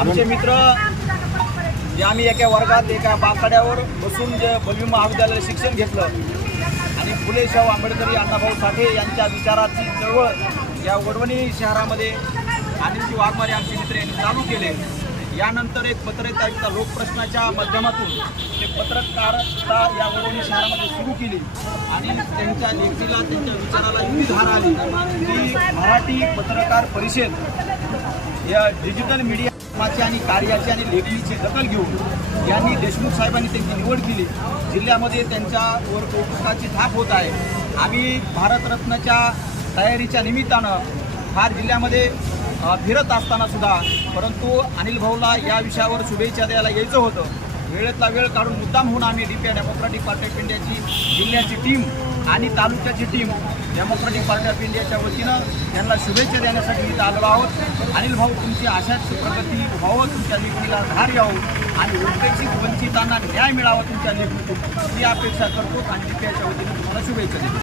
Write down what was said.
आमचे मित्र जे आम्ही एका वर्गात एका बाकाड्यावर बसून जे बलवी महाविद्यालयात शिक्षण घेतलं आणि फुले शाहू आंबेडकरी अण्णाभाऊ साठे यांच्या विचाराची चळवळ या वडवणी शहरामध्ये अनिलजी वाघमारे आमचे मित्र यांनी चालू केले. यानंतर एक पत्रकारिता लोकप्रश्नाच्या माध्यमातून एक पत्रकारता या वडवणी शहरामध्ये सुरू केली. आणि त्यांच्या लेखीला त्यांच्या विचाराला एवढी धार आली. की मराठी पत्रकार परिषद या डिजिटल मीडियाची आणि कार्याची आणि लेखणीची दखल घेऊन यांनी देशमुख साहेबांनी त्यांची निवड केली. जिल्ह्यामध्ये त्यांच्यावर कौतुकाची थाप होत आहे. आम्ही भारतरत्नाच्या तयारीच्या निमित्तानं फार जिल्ह्यामध्ये फिरत असताना सुद्धा परंतु अनिल भाऊला या विषयावर शुभेच्छा द्यायला यायचं होतं. वेळेतला वेळ काढून मुद्दाम होऊन आम्ही D P I democratic party of इंडियाची जिल्ह्याची टीम आणि तालुक्याची टीम डेमोक्रॅटिक पार्टी ऑफ इंडियाच्या वतीनं त्यांना शुभेच्छा देण्यासाठी इथं आलेलो आहोत. अनिल भाऊ तुमची अशाच प्रगती व्हावं तुमच्या लेखणीला धार यावं आणि उपेक्षित वंचितांना न्याय मिळावा तुमच्या लेखणीतून ही अपेक्षा करतो आणि डीपीआयच्या वतीनं तुम्हाला शुभेच्छा देतो.